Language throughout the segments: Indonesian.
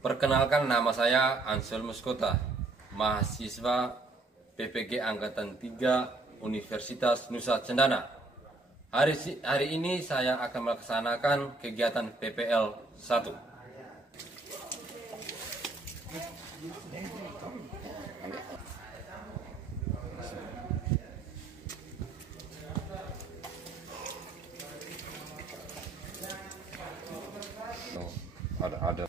Perkenalkan, nama saya Ansel Muskota, mahasiswa PPG Angkatan 3 Universitas Nusa Cendana. Hari ini saya akan melaksanakan kegiatan PPL 1. Ada.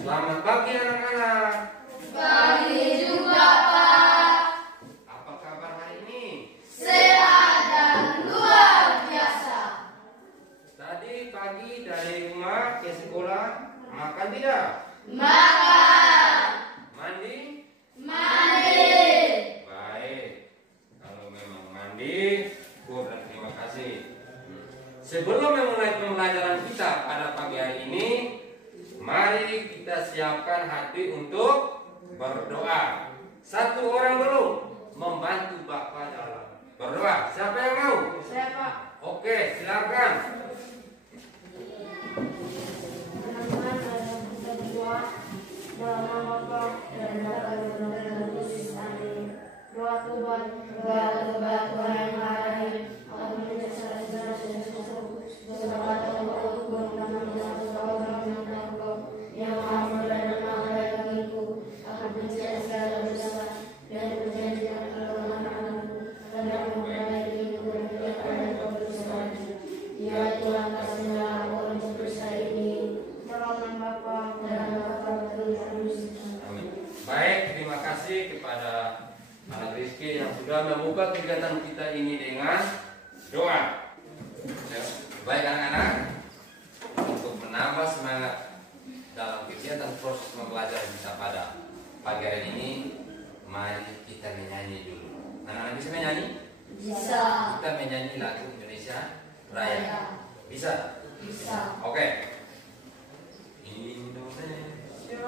Selamat pagi anak-anak. Pagi juga, Pak. Apa kabar hari ini? Sehat dan luar biasa. Tadi pagi dari rumah ke sekolah makan tidak? Makan. Mandi? Mandi. Baik. Kalau memang mandi, kurang terima kasih. Sebelum memulai pembelajaran kita pada pagi hari ini, mari kita siapkan hati untuk berdoa. Satu orang dulu membantu Bapak dalam berdoa. Siapa yang mau? Saya, Pak. Oke, silakan. Baik, terima kasih kepada anak Rizky yang sudah membuka kegiatan kita ini dengan doa. Ya, baik anak-anak, untuk menambah semangat dalam kegiatan proses pembelajaran kita pada pagi hari ini, mari kita menyanyi dulu. Anak-anak bisa menyanyi? Bisa. Kita menyanyi lagu Indonesia Raya. Bisa? Bisa. Oke. Indonesia.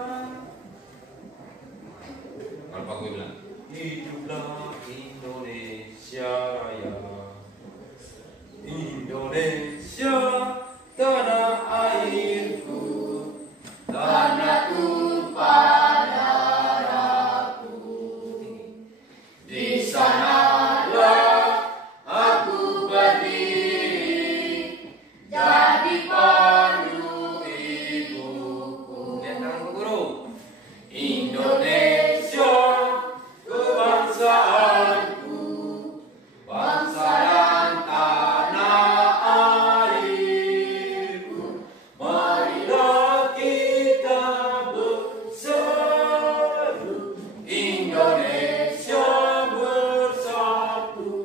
Kalau Pak gue bilang, hiduplah Indonesia Raya, Indonesia tanah airku, tanah tumpah darahku. Di sanalah aku berdiri, jadi pandu ibuku. Lihat tangan guru. Indonesia kebangsaanku, bangsa dan tanah airku. Marilah kita berseru, Indonesia bersatu.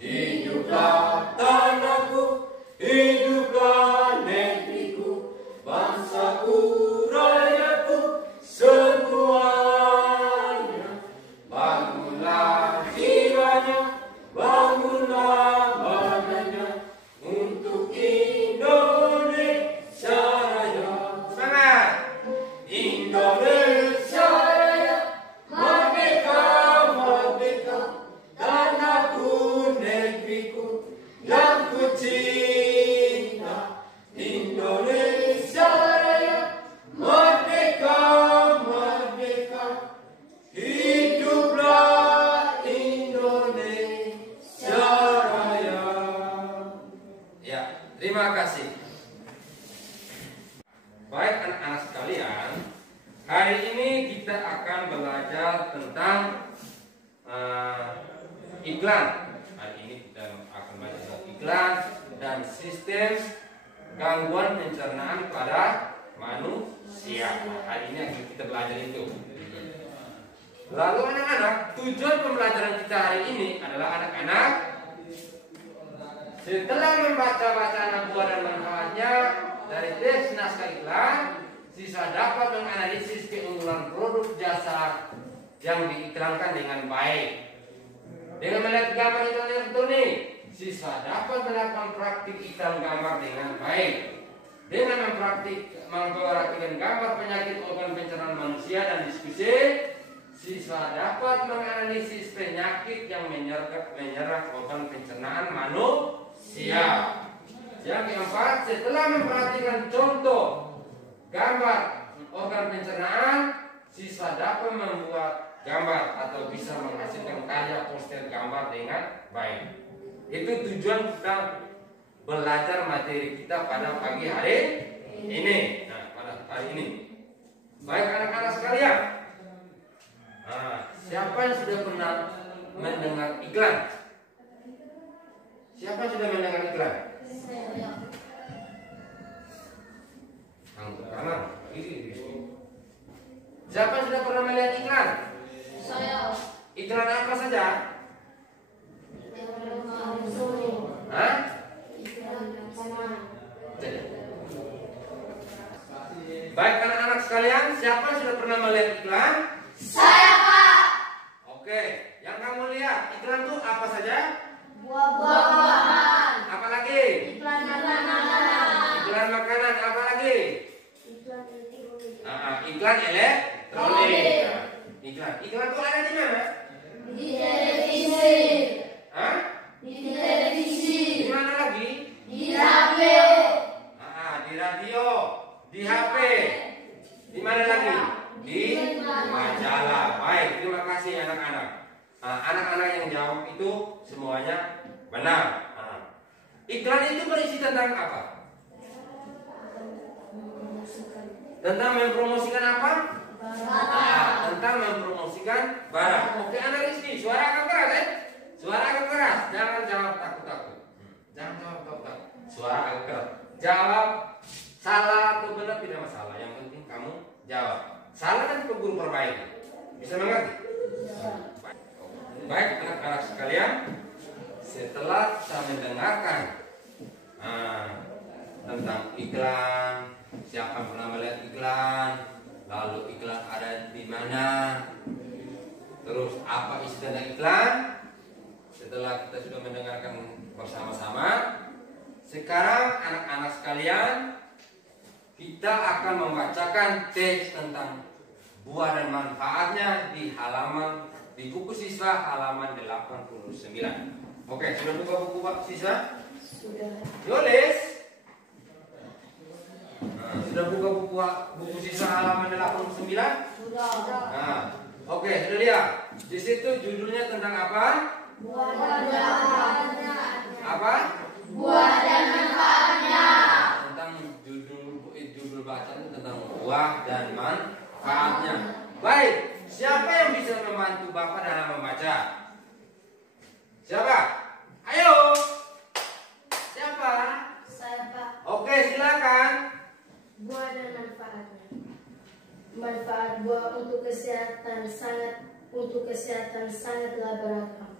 Hiduplah tanahku, hiduplah negeriku, bangsaku, rakyatku, semuanya. Bangunlah jiwanya, bangunlah badannya, untuk Indonesia Raya. Semangat! Indonesia Raya, merdeka, merdeka, tanahku, negeriku, yang ku cinta. Indonesia Raya, merdeka, merdeka, hiduplah Indonesia Raya. Ya, terima kasih. Baik anak-anak sekalian, hari ini kita akan belajar tentang iklan. Hari ini kita akan belajar tentang iklan dan sistem gangguan pencernaan pada manusia. Hari ini akan kita belajar itu. Lalu anak-anak, tujuan pembelajaran kita hari ini adalah anak-anak setelah membaca bacaan buah dan manfaatnya, dari tes naskah iklan, siswa dapat menganalisis keunggulan produk jasa yang diiklankan dengan baik. Dengan melihat gambar iklan elektronik, siswa dapat melakukan praktik iklan gambar dengan baik. Dengan memperhatikan gambar penyakit organ pencernaan manusia dan diskusi, siswa dapat menganalisis penyakit yang menyerang organ pencernaan manusia. Yang keempat, setelah memperhatikan contoh gambar organ pencernaan, siswa dapat membuat gambar atau bisa menghasilkan karya poster gambar dengan baik. Itu tujuan kita belajar materi kita pada pagi hari ini. Nah, pada hari ini. Baik anak-anak sekalian. Siapa yang sudah pernah mendengar iklan? Siapa yang sudah mendengar iklan? Angkat kanan. Siapa yang sudah pernah melihat iklan? Saya. Iklan apa saja? Hah? Baik anak-anak sekalian, siapa yang sudah pernah melihat iklan? Saya, Pak. Oke, yang kamu lihat iklan itu apa saja? Buah-buahan. Apa lagi? Iklan makanan. Iklan makanan, apa lagi? Iklan elektronik. Iklan itu ada di mana? Di televisi. Hah? Di televisi. Di mana lagi? Di HP. Di radio, di HP. Di mana lagi? Di majalah. Baik, terima kasih anak-anak. Anak-anak yang jawab itu semuanya benar. Iklan itu berisi tentang apa? Tentang mempromosikan apa? Tentang mempromosikan barang. Oke, anak Rizky, suara agak keras ya? Suara agak keras. Jangan jawab takut-takut. Jangan jawab takut-takut. Suara agak keras. Jawab salah atau benar tidak masalah. Yang penting kamu jawab. Salah kan guru perbaiki. Bisa mengerti? Baik anak-anak sekalian, setelah kita mendengarkan tentang iklan, siapa pernah melihat iklan, lalu iklan ada di mana, terus apa isi tentang iklan. Setelah kita sudah mendengarkan bersama-sama, sekarang anak-anak sekalian, kita akan membacakan teks tentang buah dan manfaatnya di buku siswa halaman 89. Oke, sudah buka buku Pak siswa? Sudah. Tulis. Sudah buka buku siswa halaman 89? Sudah. Oke, sudah lihat. Di situ judulnya tentang apa? Buah dan manfaatnya. Apa? Buah dan manfaatnya. Tentang judul bacaan tentang buah dan manfaatnya. Baik, siapa yang bisa membantu Bapak dalam membaca? Siapa? Ayo. Siapa? Saya, Pak. Oke, silakan. Buah dan manfaatnya. Manfaat buah untuk kesehatan sangatlah beragam.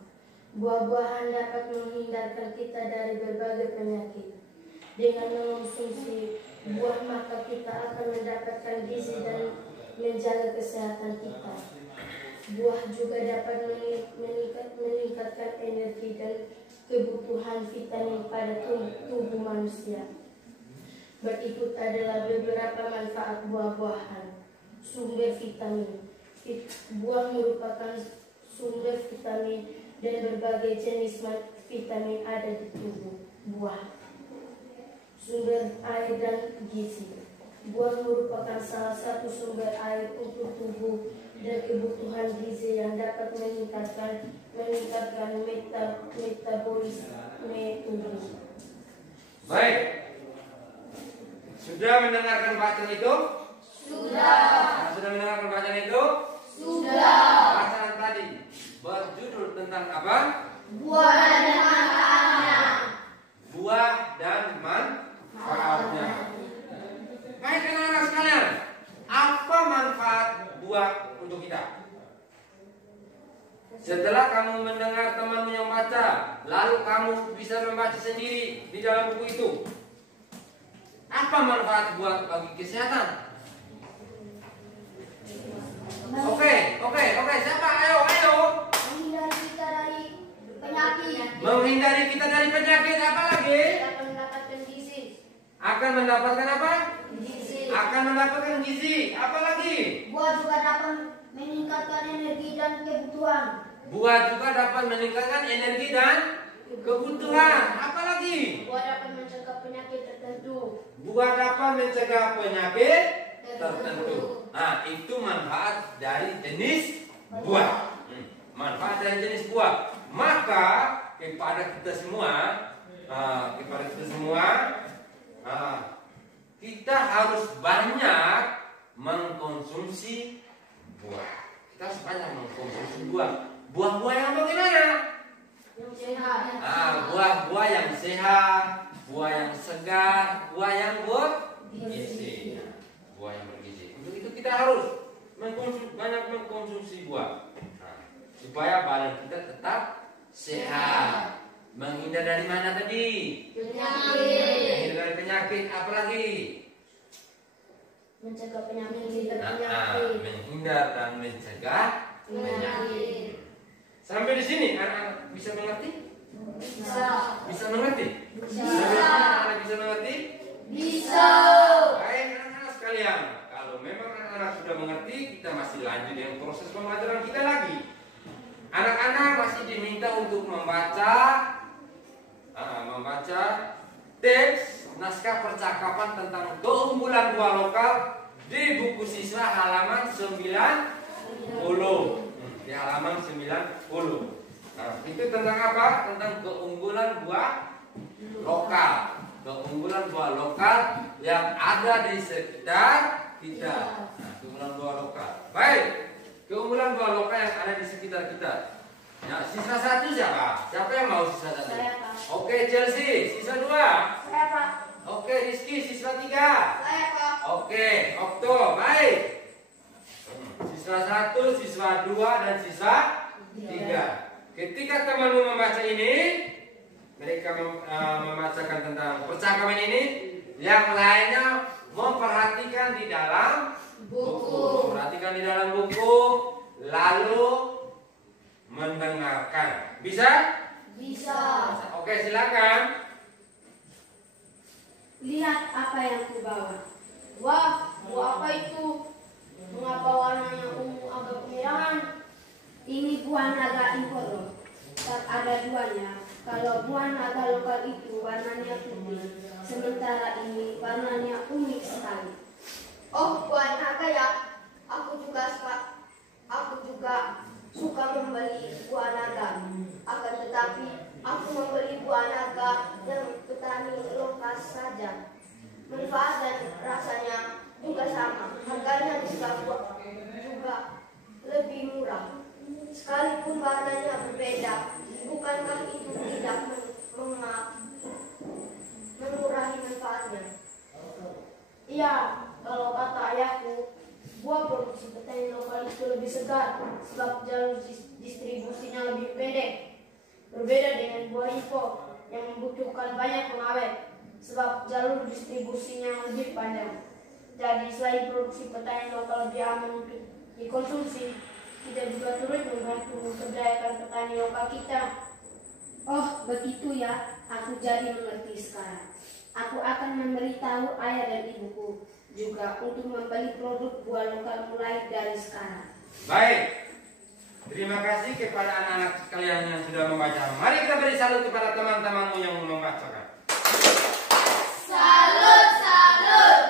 Buah-buahan dapat menghindarkan kita dari berbagai penyakit. Dengan mengonsumsi buah maka kita akan mendapatkan gizi dan menjaga kesehatan kita. Buah juga dapat meningkatkan energi dan kebutuhan vitamin pada tubuh manusia. Berikut adalah beberapa manfaat buah-buahan. Sumber vitamin. Buah merupakan sumber vitamin dan berbagai jenis vitamin ada di tubuh buah. Sumber air dan gizi. Buah merupakan salah satu sumber air untuk tubuh dan kebutuhan gizi yang dapat meningkatkan metabolisme tubuh. Baik. Sudah mendengarkan bacaan itu? Sudah. Sudah mendengarkan bacaan itu? Sudah. Bacaan tadi berjudul tentang apa? Buah dan manfaatnya. Buah dan manfaatnya. Baik anak-anak sekalian, apa manfaat buah untuk kita? Setelah kamu mendengar temanmu yang baca, lalu kamu bisa membaca sendiri di dalam buku itu. Apa manfaat buah bagi kesehatan? Oke. Siapa? Ayo. Menghindari kita dari penyakit. Menghindari kita dari penyakit. Apa lagi? Dapat mendapatkan gizi. Akan mendapatkan apa? Gizi. Akan mendapatkan gizi. Apa lagi? Buah juga dapat meningkatkan energi dan kebutuhan. Buah juga dapat meningkatkan energi dan kebutuhan. Apa lagi? Buah dapat mencegah penyakit tertentu. Buah dapat mencegah penyakit tertentu. Nah, itu manfaat dari jenis buah. Manfaat dari jenis buah. Maka kepada kita semua, kita harus banyak mengkonsumsi buah. Kita harus banyak mengkonsumsi buah. Buah-buah yang bagaimana? Yang sehat. Buah-buah yang sehat, buah yang segar, buah yang bergizi. Buah yang bergizi. Untuk itu kita harus banyak mengkonsumsi buah. Supaya badan kita tetap sehat. Menghindar dari mana tadi? Penyakit. Menghindar dari penyakit. Apa lagi? Mencegah penyakit. Menghindar dan mencegah penyakit. Sampai di sini anak-anak bisa mengerti? Bisa. Bisa mengerti? Bisa. Anak-anak bisa mengerti? Bisa. Baik anak-anak sekalian. Kalau memang anak-anak sudah mengerti, kita masih lanjut dengan proses pembelajaran kita lagi. Anak-anak masih diminta untuk membaca teks naskah percakapan tentang keunggulan buah lokal di buku siswa halaman 90. Di halaman 90. Nah, itu tentang apa? Tentang keunggulan buah lokal. Keunggulan buah lokal yang ada di sekitar kita. Nah, keunggulan buah lokal. Baik. Keunggulan buah lokal yang ada di sekitar kita. Nah, siswa 1 siapa? Siapa yang mau siswa 1? Saya, Pak. Oke, Chelsea. Siswa 2. Saya, Pak. Oke, Rizky. Siswa 3. Saya, Pak. Oke, Okto. Baik. Siswa 1, siswa 2, dan siswa 3. Ketika temanmu membaca ini, mereka membacakan tentang percakapan ini, yang lainnya memperhatikan di dalam buku. Perhatikan di dalam buku, lalu mendengarkan. Bisa? Bisa. Oke, silakan. Lihat apa yang kubawa. Wah, buah apa itu? Mengapa warnanya ungu agak kemerahan? Ini buah naga impor. Tak ada duanya. Kalau buah naga lokal itu warnanya putih, sementara ini warnanya unik sekali. Oh, buah naga ya. Aku juga suka membeli buah naga. Akan tetapi aku membeli buah naga yang petani lokal saja. Manfaat dan rasanya juga sama. Harganya juga lebih murah. Sekalipun warnanya berbeda, bukankah itu tidak mengurangi manfaatnya? Iya, kalau kata ayahku, buah produksi petani lokal itu lebih segar, sebab jalur distribusinya lebih pendek. Berbeda dengan buah impor yang membutuhkan banyak pengawet, sebab jalur distribusinya lebih panjang. Jadi selain produksi petani lokal lebih aman untuk dikonsumsi, kita juga turut membantu memberdayakan petani lokal kita. Oh, begitu ya. Aku jadi mengerti sekarang. Aku akan memberitahu ayah dan ibuku juga untuk membeli produk buah lokal mulai dari sekarang. Baik. Terima kasih kepada anak-anak sekalian yang sudah membaca. Mari kita beri salut kepada teman-temanmu yang membacakan. Salut, salut.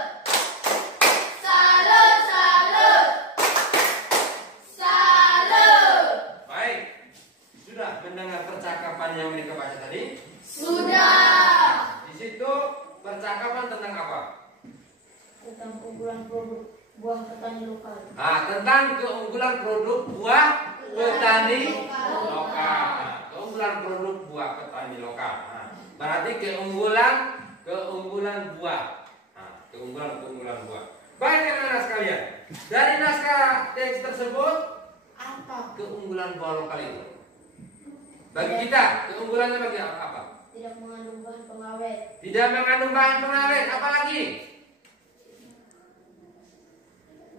Salut, salut. Salut. Baik. Sudah mendengar percakapan yang mereka baca tadi? Sudah. Di situ percakapan tentang apa? Tentang keunggulan produk buah petani lokal. Tentang keunggulan produk buah petani lokal. Keunggulan produk buah petani lokal. Berarti keunggulan buah. Keunggulan buah. Baik anak-anak sekalian, dari naskah teks tersebut, apa keunggulan buah lokal itu? Bagi kita, keunggulannya bagi apa? tidak mengandung bahan pengawet. Tidak mengandung bahan pengawet. Apalagi?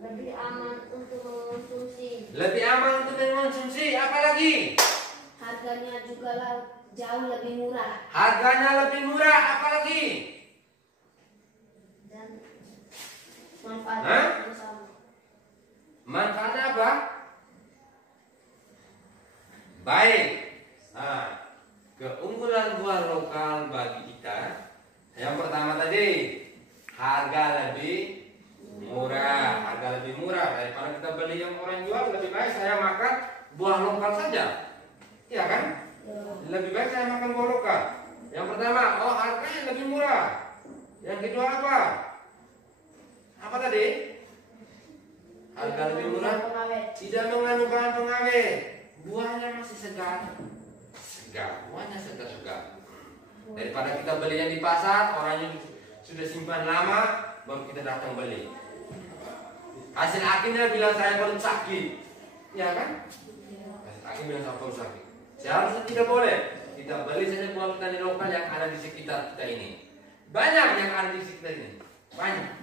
Lebih aman untuk mengonsumsi. Lebih aman untuk mengonsumsi. Apalagi? Harganya juga jauh lebih murah. Harganya lebih murah. Apalagi? Dan manfaatnya juga sama. Manfaatnya apa? Baik. Nah, keunggulan buah lokal bagi kita. Yang pertama tadi, harga lebih murah. Harga lebih murah daripada kita beli yang orang jual. Lebih baik saya makan buah lokal saja. Iya kan? Lebih baik saya makan buah lokal. Yang pertama, oh harganya lebih murah. Yang kedua apa? Apa tadi? Harga lebih murah. Tidak mengandung bahan pengawet. Buahnya masih segar. Buahnya segar. Daripada kita beli yang di pasar, orangnya sudah simpan lama, baru kita datang beli. Hasil akhirnya bilang saya perut sakit, ya kan? Hasil akhirnya bilang saya perut sakit. Seharusnya tidak boleh. Kita beli saja buah petani lokal yang ada di sekitar kita ini. Banyak yang ada di sekitar ini. Banyak.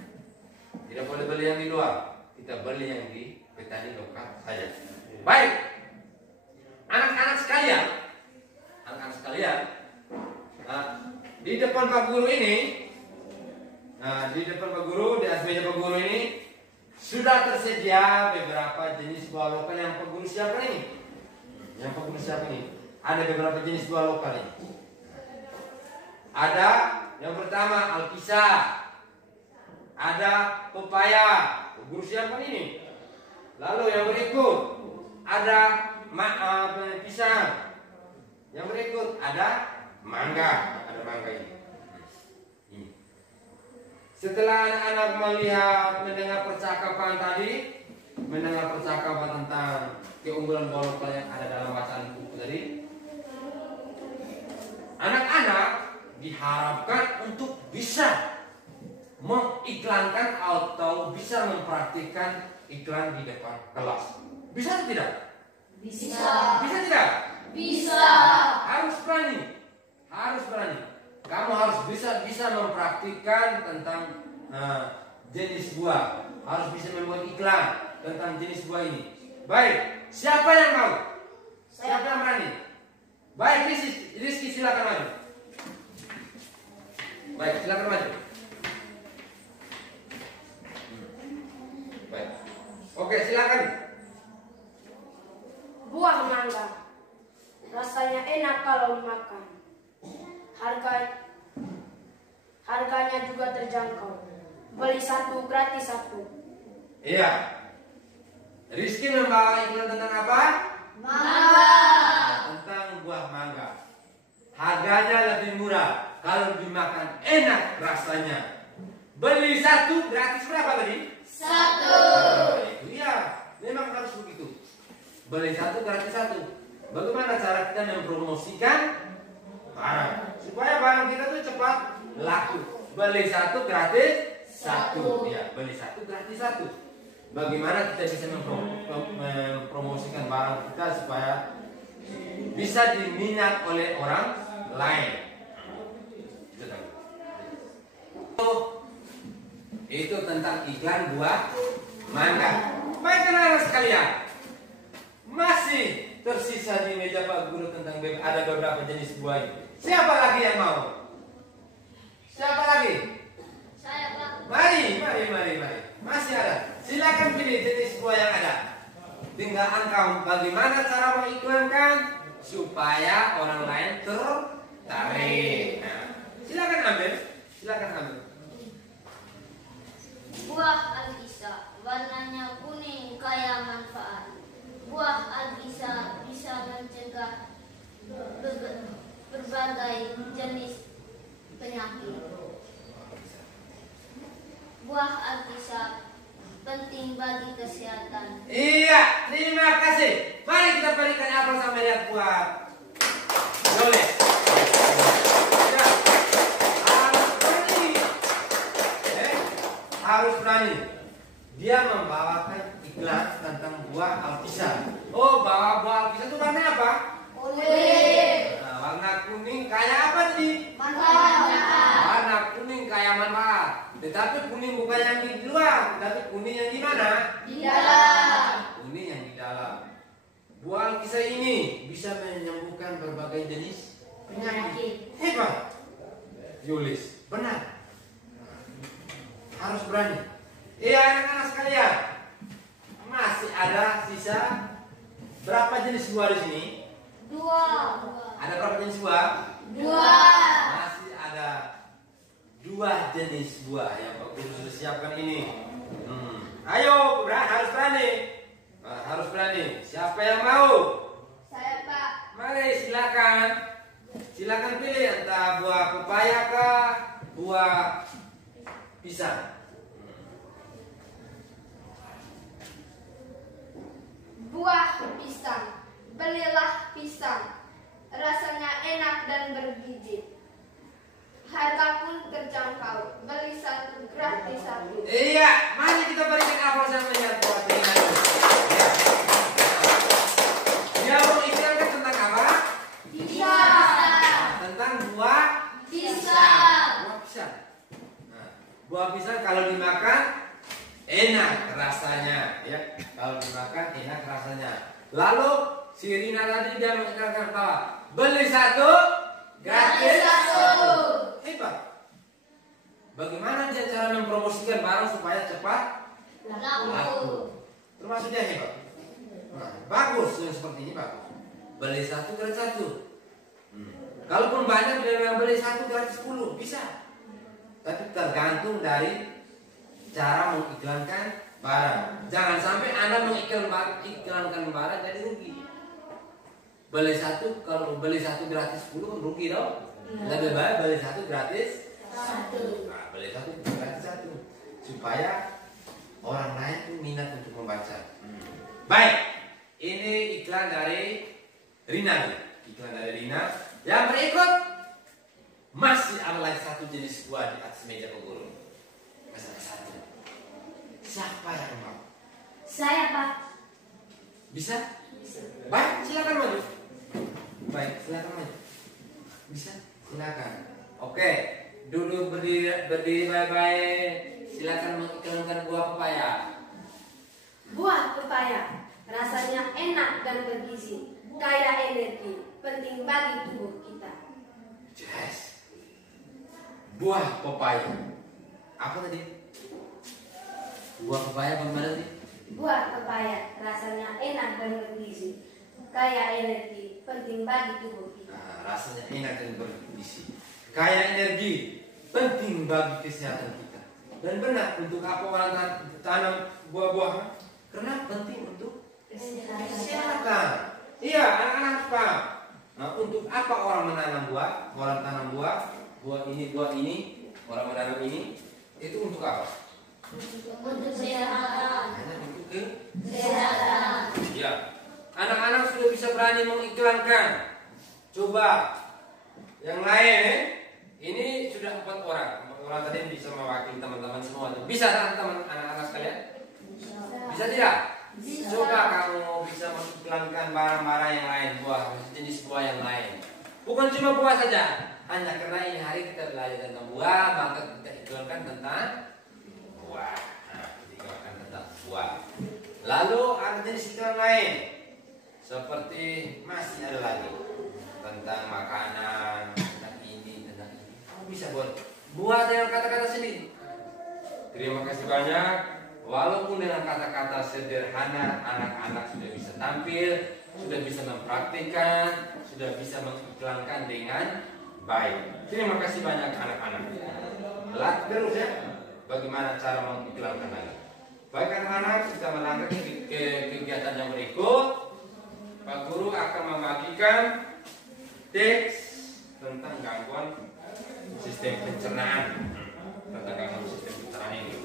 Tidak boleh beli yang di luar. Kita beli yang di petani lokal saja. Baik. Anak-anak sekalian, di depan Pak Guru ini, di depan Pak Guru, di atas meja Pak Guru ini sudah tersedia beberapa jenis buah lokal yang Pak Guru siapkan ini. Yang Pak Guru siapkan ini, ada beberapa jenis buah lokal ini. Ada yang pertama alkisa, ada pepaya, Pak Guru siapkan ini. Lalu yang berikut ada pisang. Yang berikut ada mangga, ini. Setelah anak-anak mendengar percakapan tentang keunggulan buah lokal yang ada dalam bacaan buku tadi, anak-anak diharapkan untuk bisa mengiklankan atau bisa mempraktikkan iklan di depan kelas. Bisa atau tidak? Bisa. Bisa tidak? Bisa. Harus berani. Kamu harus bisa mempraktikkan tentang jenis buah. Harus bisa membuat iklan tentang jenis buah ini. Baik, siapa yang mau? Siapa yang berani? Baik, Rizky silakan maju. Baik, silakan maju. Baik. Oke, silakan. Buah mangga. Rasanya enak kalau dimakan. Harganya juga terjangkau. Beli satu gratis satu. Iya. Rizky membawa iklan tentang apa? Mangga. Tentang buah mangga. Harganya lebih murah. Kalau dimakan enak rasanya. Beli satu gratis berapa tadi? Satu. Iya, memang harus begitu. Beli satu gratis satu. Bagaimana cara kita mempromosikan barang supaya barang kita tuh cepat laku? Beli satu gratis satu. Ya, beli satu gratis satu. Bagaimana kita bisa mempromosikan barang kita supaya bisa diminat oleh orang lain? Itu tentang iklan buah mangga. Baik teman-teman sekalian, masih tersisa di meja Pak Guru tentang ada beberapa jenis buah ini. Siapa lagi yang mau? Siapa lagi? Saya, Pak. Mari. Masih ada. Silakan pilih jenis buah yang ada. Tinggal engkau bagaimana cara mengiklankan supaya orang lain tertarik. Nah, silakan ambil. Buah alkisa, warnanya kuning kaya manfaat. Buah alkisa bisa mencegah berbagai jenis penyakit. Buah alkisa penting bagi kesehatan. Iya, terima kasih. Mari kita berikan apel sama lihat buah. Boleh. Ya. Harus berani. Dia membawakan iklan tentang buah alkisa. Oh, bawa buah alkisa itu warna apa? Kuning. Nah, Warna kuning kayak apa nih? Manfaat. Warna kuning kayak manfaat. Tetapi kuning bukan yang di luar, tapi kuning yang di mana? Di dalam. Kuning yang di dalam. Buah alkisah ini bisa menyembuhkan berbagai jenis penyakit. Hebat. Yulis, benar. Harus berani. Iya anak-anak sekalian. Masih ada sisa berapa jenis buah di sini? 2. Ada berapa jenis buah? 2. Masih ada 2 jenis buah yang Pak Guru sudah siapkan ini. Ayo, harus berani. Harus berani. Siapa yang mau? Saya, Pak. Mari silakan. Silakan pilih entah buah pepaya kah, buah pisang. Buah pisang. Belilah pisang. Rasanya enak dan bergizi. Harga pun terjangkau. Beli 1 gratis 1. Iya, mari kita berikan aplaus yang meriah buat Rina. Ya. Dia mau iklankan tentang apa? Pisang. Tentang buah Pisang. buah pisang. Nah, buah pisang kalau dimakan enak rasanya, ya. Kalau dimakan enak rasanya. Lalu si Rina tadi dia mengatakan apa? Beli 1 gratis 1. Hebat. Bagaimana dia cara mempromosikan barang supaya cepat laku? Termasuk dia hebat. Nah, bagus yang seperti ini bagus. Beli 1 gratis 1. Kalaupun banyak dia yang beli 1 gratis 10 bisa. Tapi tergantung dari cara mengiklankan barang. Jangan sampai Anda mengiklankan barang jadi rugi. Beli 1, kalau beli 1 gratis 10 rugi dong. Lebih baik beli 1 gratis 1. Nah, beli 1 gratis 1 supaya orang lain pun minat untuk membaca. Baik, ini iklan dari Rina. Iklan dari Rina. Yang berikut masih ada lagi 1 jenis buah di atas meja Pak Guru. Masih ada 1. Siapa yang mau? Saya, Pak. Bisa? Baik, silakan maju. Baik, silakan maju. Bisa? Silakan. Oke, duduk berdiri baik-baik. Silakan mengiklankan buah pepaya. Buah pepaya. Rasanya enak dan bergizi. Kaya energi. Penting bagi tubuh kita. Yes. Buah pepaya. Apa tadi? Buah pepaya bagaimana tadi? Buah pepaya. Rasanya enak dan bergizi. Kaya energi. Penting bagi tubuh kita. Nah, rasanya enak dan bergizi. Kaya energi. Penting bagi kesehatan kita. Dan benar, untuk apa orang tanam buah-buahan? Karena penting untuk kesehatan. Iya, anak-anak harus paham. Nah, untuk apa orang menanam buah? Orang tanam buah, buah ini, orang menanam ini, itu untuk apa? Untuk kesehatan. Hanya untuk Kesehatan. ya. Anak-anak sudah bisa berani mengiklankan. Coba yang lain, ini sudah 4 orang. 4 orang tadi bisa mewakili teman-teman semua. Bisa kan teman anak-anak sekalian? Bisa tidak? Bisa. Coba kamu bisa mengiklankan barang-barang yang lain, buah, jenis buah yang lain. Bukan cuma buah saja. Hanya karena ini hari kita belajar tentang buah, maka kita iklankan tentang buah. Nah, kita iklankan tentang buah. Lalu ada jenis iklan lain. Seperti masih ada lagi tentang makanan, tentang ini, tentang ini. Kamu bisa buat dengan kata-kata sendiri. Terima kasih banyak. Walaupun dengan kata-kata sederhana, anak-anak sudah bisa tampil, sudah bisa mempraktikkan, sudah bisa mengiklankan dengan baik. Terima kasih banyak anak-anak. Terus ya, bagaimana cara mengiklankan lagi. Baik anak-anak, kita melangkah ke kegiatan yang berikut. Pak Guru akan membagikan teks tentang gangguan sistem pencernaan. Tentang gangguan sistem pencernaan ini.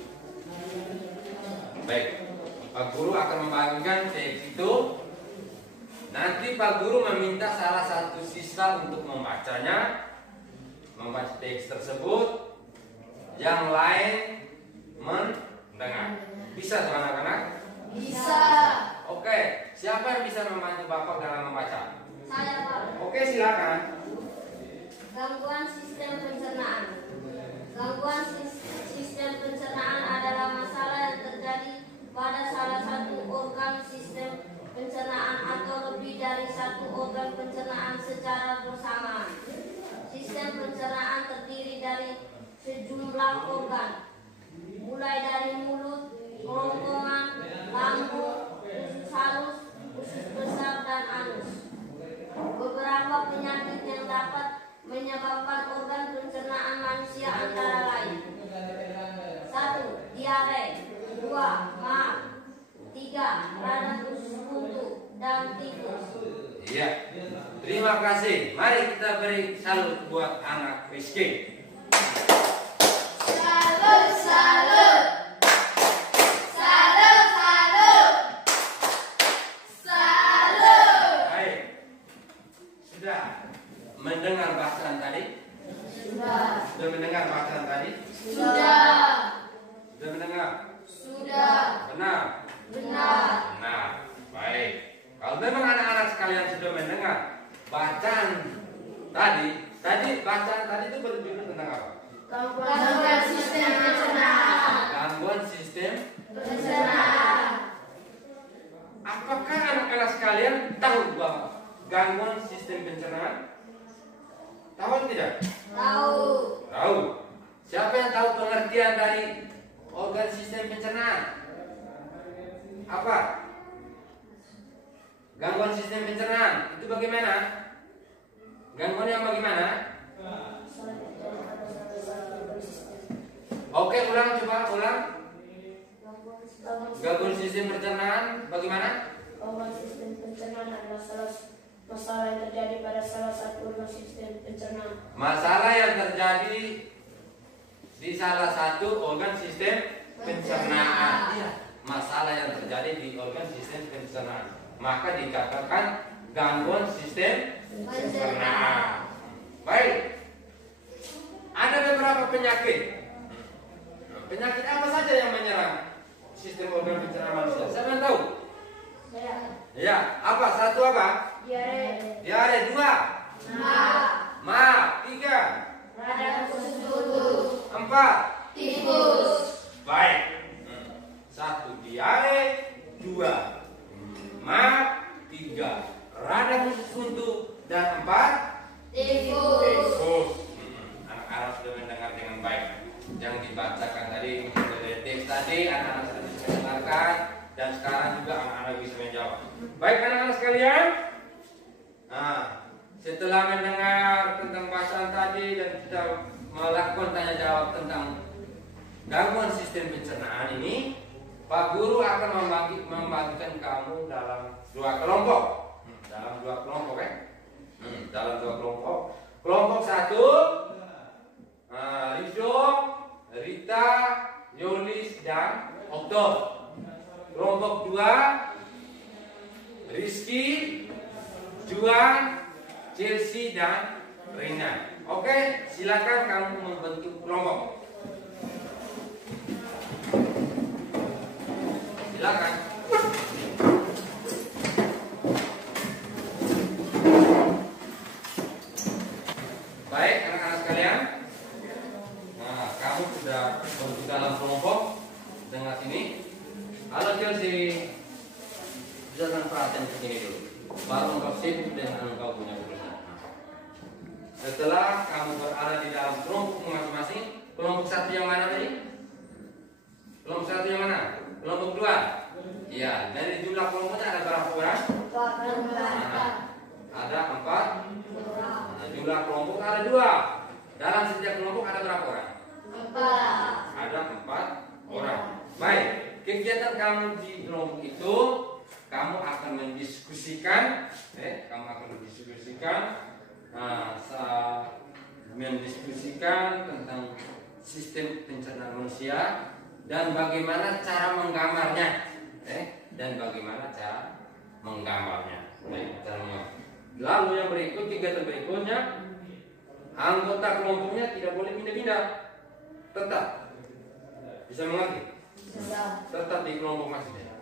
Baik, Pak Guru akan membagikan teks itu. Nanti Pak Guru meminta salah satu siswa untuk membacanya, membaca teks tersebut. Yang lain mendengar. Bisa tuh anak-anak? Bisa. Oke, siapa yang bisa membantu Bapak dalam membaca? Saya, Pak. Oke, silakan. Gangguan sistem pencernaan. Gangguan sistem pencernaan adalah masalah yang terjadi pada salah satu organ sistem pencernaan atau lebih dari satu organ pencernaan secara bersamaan. Sistem pencernaan terdiri dari sejumlah organ, mulai dari mulut, kerongkongan, lambung, usus halus, usus besar, dan anus. Beberapa penyakit yang dapat menyebabkan organ pencernaan manusia antara lain: 1. Diare. 2. Maag. 3. Radang usus buntu dan tifus. Iya. Terima kasih. Mari kita beri salut buat anak Rizky. Salut, salut. Salut, salut. Salut. Baik. Sudah mendengar bacaan tadi? Sudah. Sudah mendengar bacaan tadi? Sudah. Sudah mendengar? Sudah. Benar? Benar. Benar. Baik. Kalau memang anak-anak sekalian sudah mendengar bacaan tadi bacaan tadi itu berjudul tentang apa? Gangguan sistem pencernaan. Gangguan sistem. Pencernaan. Apakah anak-anak sekalian tahu bahwa gangguan sistem pencernaan? Tahu atau tidak? Tahu. Tahu. Siapa yang tahu pengertian dari organ sistem pencernaan? Apa? Gangguan sistem pencernaan itu bagaimana? Gangguan yang bagaimana? Oke, ulang, coba ulang. Gangguan sistem pencernaan bagaimana? Gangguan sistem pencernaan adalah masalah yang terjadi pada salah satu organ sistem pencernaan. Masalah yang terjadi di salah satu organ sistem pencernaan. Iya, masalah yang terjadi di organ sistem pencernaan. Maka dikatakan gangguan sistem pencernaan. Baik. Ada beberapa penyakit. Penyakit apa saja yang menyerang sistem organ pencernaan manusia? Siapa yang tahu? Saya. Ya, apa? Satu apa? Diare. Diare. 2. Maag. 3. Radang usus buntu. 4. Tifus. Baik. 1 diare, 2 maag, 3 radang usus buntu, dan 4 tifus. Anak-anak sudah mendengar dengan baik yang dibacakan tadi, dari teks tadi anak-anak sudah bisa mendengarkan, dan sekarang juga anak-anak bisa menjawab. Baik anak-anak sekalian, setelah mendengar tentang bacaan tadi dan kita melakukan tanya jawab tentang gangguan sistem pencernaan ini, Pak Guru akan membagikan kamu dalam 2 kelompok. Dalam 2 kelompok ya. Dalam 2 kelompok. Kelompok 1 Rizzo, Rita, Yolis, dan Okto. Kelompok 2 Rizky, Juan, Chelsea, dan Rina. Oke, silakan kamu membentuk kelompok. Silakan. Baik anak-anak sekalian. Nah, kamu sudah bentuk dalam kelompok dengan sini. Halo Chelsea, jangan perhatian ke sini dulu. Baru engkau sibuk dengan engkau punya urusan. Setelah kamu berada di dalam kelompok masing-masing, kelompok 1 yang mana tadi? Kelompok 1 yang mana? Kelompok 2. Iya, dari jumlah kelompoknya ada berapa orang? Ada 4. Jumlah kelompok ada 2. Dalam setiap kelompok ada berapa orang? 4. Ada 4 orang. Baik, kegiatan kamu di kelompok itu, kamu akan mendiskusikan, mendiskusikan tentang sistem pencernaan manusia dan bagaimana cara menggambarnya, dan bagaimana cara menggambarnya. Lalu yang berikut, kegiatan berikutnya, anggota kelompoknya tidak boleh pindah-pindah, tetap bisa mengerti, tetap di kelompok masing-masing.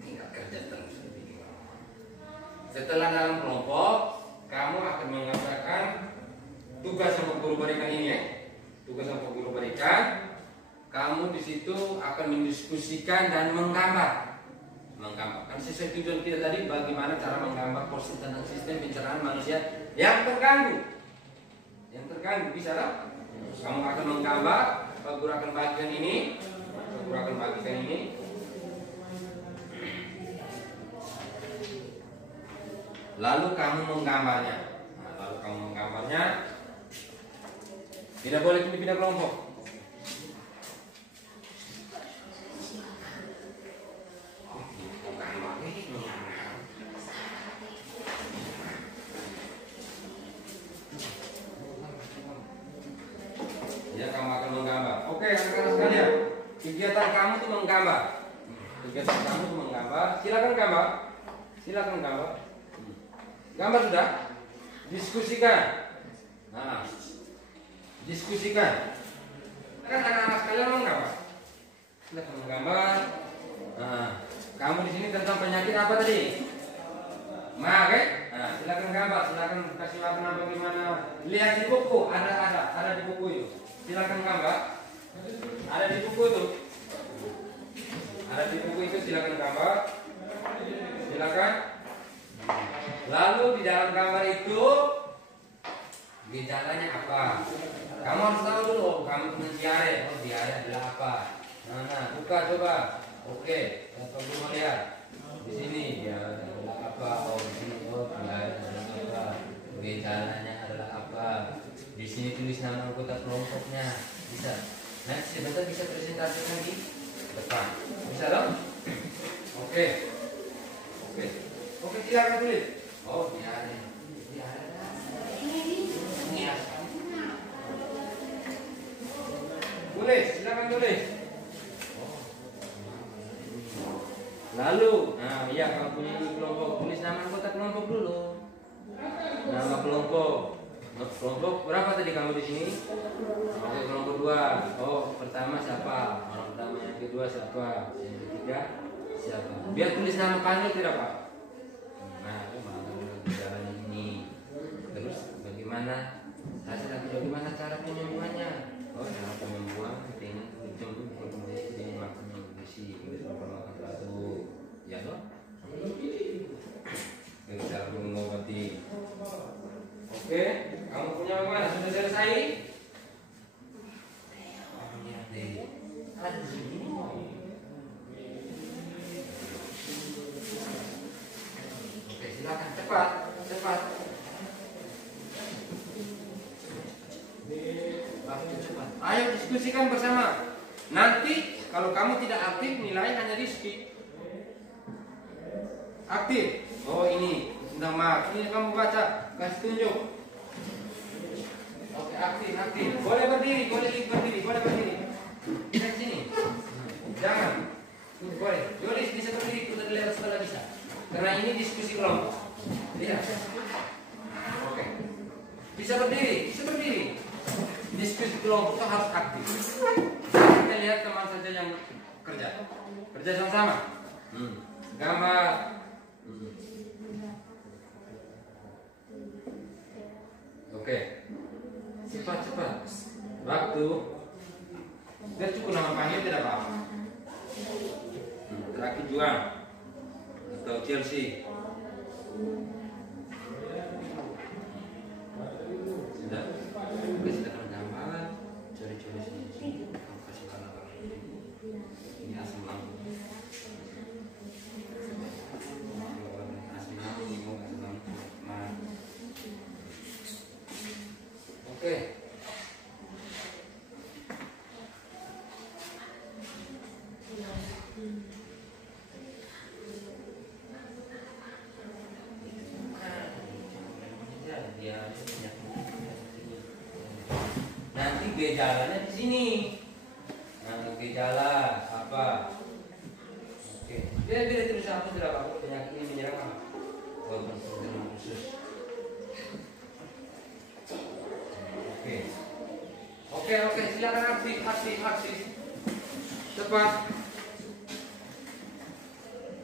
Tingkat kerja terus. Setelah dalam kelompok, kamu akan mengatakan tugas yang Pak Guru berikan ini ya. Tugas yang Pak Guru berikan, kamu di situ akan mendiskusikan dan menggambar. Kan sesuai tujuan kita tadi, bagaimana cara menggambar konsep tentang sistem pencernaan manusia yang terganggu. Yang terganggu bisa tak? Kamu akan menggambar, Pak Guru akan bagikan ini. Pak Guru akan bagikan ini. Lalu kamu menggambarnya. Nah, lalu kamu menggambarnya. Tidak boleh pindah kelompok. Ya, kamu akan menggambar. Oke, anak-anak sekalian, kegiatan kamu tuh menggambar. Kegiatan kamu tuh menggambar. Silakan gambar. Silakan gambar. Gambar sudah? Diskusikan. Nah, diskusikan. Kan anak-anak sekalian menggambar. Silakan menggambar. Nah, kamu di sini tentang penyakit apa tadi? Oke? Nah, silakan gambar. Silakan kasih warna bagaimana. Lihat di buku. Ada di buku itu. Silakan gambar. Ada di buku itu. Ada di buku itu, silakan gambar. Silakan. Lalu di dalam gambar itu gejalanya apa? Kamu harus tahu dulu. Kamu punya diare. Oh, diare adalah apa? Nah, buka coba. Oke, atau belum lihat. Di sini ya adalah apa? Oh, di sini diare adalah apa? Gejalanya adalah apa? Di sini tulis nama anggota kelompoknya. Bisa. Nanti sebentar bisa presentasikan di depan. Bisa dong? Oke. Oke, silakan tulis. Oh, diare. Tulis, silakan tulis. Lalu, nah iya, kamu punya kelompok, tulis nama anggota kelompok dulu. Nama kelompok. Kelompok berapa tadi kamu di sini? Oke, kelompok 2. Oh, pertama siapa? Orang pertama, yang kedua siapa? Yang ketiga siapa? Biar tulis nama panel tidak, Pak? Nah, caranya ini. Terus bagaimana cara penyembuhannya? Oh, cara penyembuhan dengan dijemput berkomunikasi dengan makannya berisi, makan teratur, ya loh. Cara mengobati. Oke, kamu punya bagaimana? Sudah selesai? Ada di sini. Oke, silakan cepat. Ayo diskusikan bersama. Nanti kalau kamu tidak aktif, nilai hanya Rizky. Aktif. Oh, ini tentang mark. Ini kamu baca, kasih tunjuk. Oke, aktif. Boleh berdiri. Kita di sini. Jangan. Boleh. Yolis bisa berdiri, kita lihat setelah bisa. Karena ini diskusi kelompok. Lihat. Oke. Bisa berdiri. Diskusi kelompok itu harus aktif. Kita lihat teman saja yang kerja sama-sama. Gambar. Oke. Cepat. Waktu. Biar cukup nama panggil tidak apa-apa. Terakhir Juang atau Chelsea. Sudah. Silakan gambar. Curi-curi sini. Kamu kasih warna. Ini asam lambung. Oke. Nanti gejalanya di sini. Nah, gejala apa? Oke. Dia tulis apa sudah Pak? Penyakit ini menyerang apa? Korban khusus. Oke, silakan aktif. Cepat.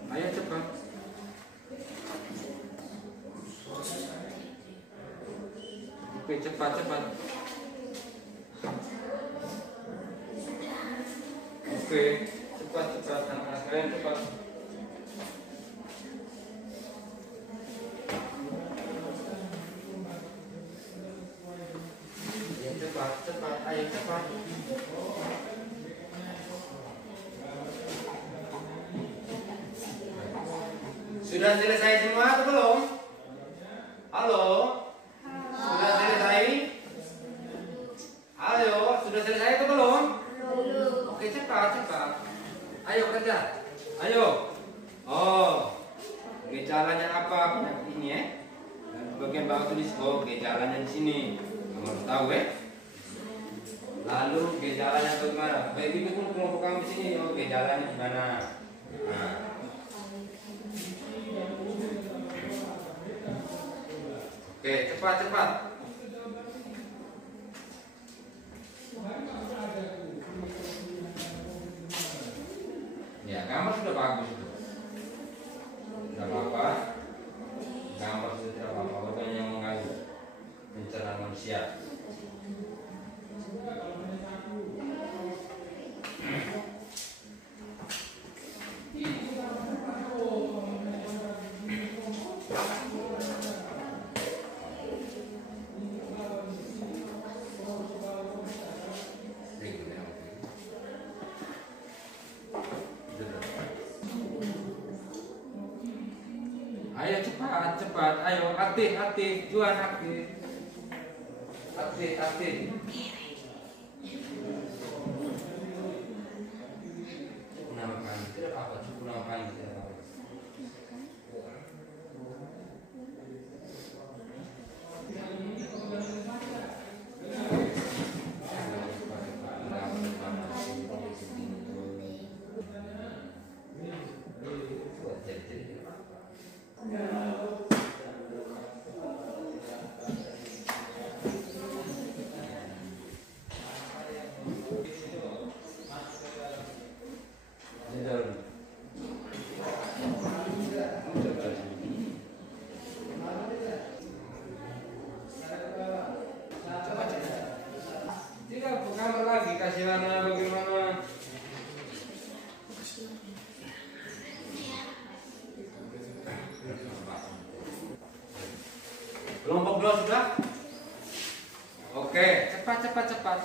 Ayo cepat. Oke, cepat. Oke, cepat anak-anak kalian cepat. Ya, cepat, ayo cepat. Sudah selesai semua atau belum? Halo? Sudah selesai? Ayo, sudah selesai atau belum? Oke, cepat. Ayo kerja. Ayo. Oh. Gejalanya apa penyakit ini ya? Bagian bawah tulis gejalanya di sini. Kamu harus tahu ya. Lalu gejalanya bagaimana? Baik itu pun kelompok kamu di sini. Gejalanya gimana? Nah. Oke, cepat. Ya, gambar sudah bagus itu. Tidak apa-apa. Gambar sudah tidak apa-apa. Bukan yang mengganggu pencernaan manusia. Ayo cepat. Ayo aktif. Juan aktif. Aktif. Namakan tidak apa-apa. Cukup namakan tidak apa-apa. Gambar lagi kasih warna bagaimana? Kelompok 2 sudah? Oke, cepat.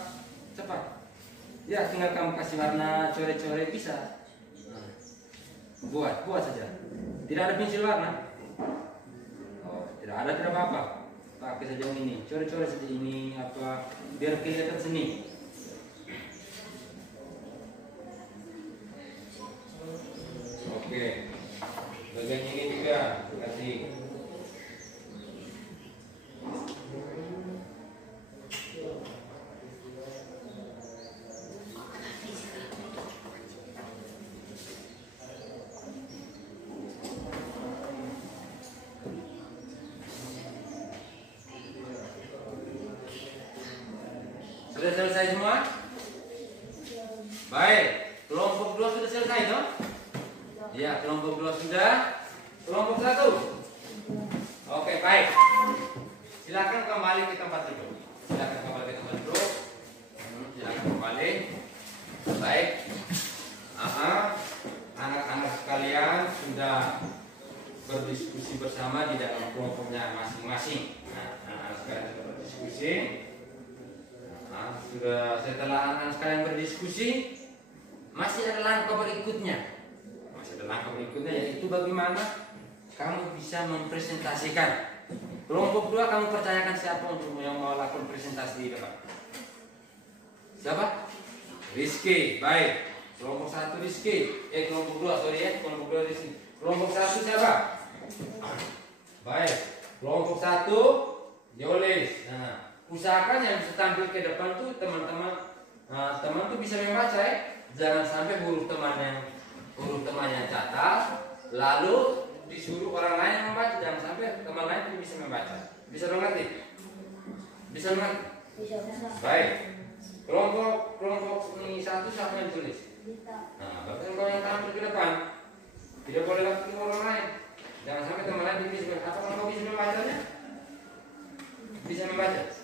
Ya, tinggal kamu kasih warna coret-coret bisa. Buat saja. Tidak ada pensil warna. Oh, tidak apa-apa. Pakai saja yang ini. Coret-coret saja ini apa biar kelihatan seni. Oke. Bagian ini juga kasih. Sudah selesai semua? Baik, kelompok 2 sudah selesai toh? Ya, kelompok 2 sudah. Kelompok 1. Oke, baik. Silakan kembali ke tempat duduk. Silakan kembali. Baik. Anak-anak sekalian sudah berdiskusi bersama di dalam kelompoknya masing-masing. Anak-anak sekalian sudah berdiskusi. Setelah anak-anak sekalian berdiskusi, masih ada langkah berikutnya. Yaitu bagaimana kamu bisa mempresentasikan. Kelompok 2 kamu percayakan siapa untuk yang mau lakukan presentasi di depan? Siapa? Rizky. Baik. Kelompok 1 Rizky. Kelompok 2 Rizky. Kelompok 1 siapa? Baik. Kelompok 1 Yolis. Nah, usahakan yang bisa tampil ke depan tuh teman-teman tuh bisa membaca ya. Jangan sampai huruf temannya catat lalu disuruh orang lain yang membaca. Jangan sampai teman lain tuh bisa membaca. Bisa mengerti? Bisa. Baik. Kelompok ini 1 siapa yang tulis? Nah, berarti kalau yang tampil ke depan tidak boleh lagi orang lain. Jangan sampai teman lain bisa. Apa kau bisa membacanya? Bisa membaca?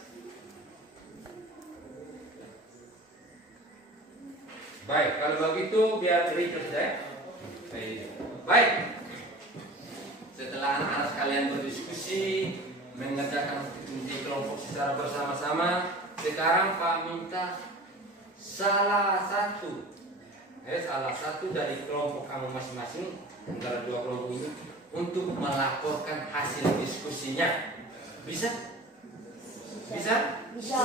Baik, kalau begitu biar Richard ya. Baik. Setelah anak-anak sekalian berdiskusi, mengerjakan aktiviti kelompok secara bersama-sama, sekarang Pak minta salah satu dari kelompok kamu masing-masing antara dua kelompok ini untuk melaporkan hasil diskusinya. Bisa? Bisa? Bisa.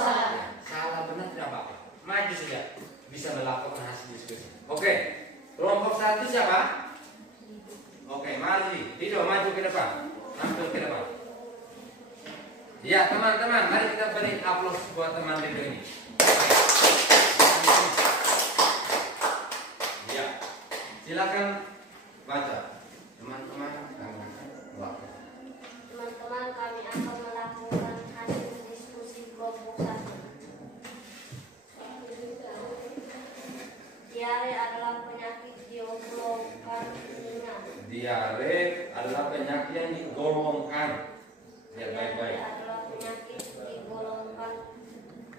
Salah benar tidak apa-apa. Maju saja. Bisa melaporkan hasil diskusi. Oke. Kelompok satu siapa? Oke, mari. Dido maju ke depan. Tampil ke depan. Ya, teman-teman, mari kita beri aplaus buat teman Dido ini. Ya. Silakan baca. Teman-teman, Teman-teman, kami akan melakukan hasil diskusi kelompok 1. Diare adalah penyakit digolongkan ringan. Diare adalah penyakit yang digolongkan. Ya, baik-baik. Diare adalah penyakit digolongkan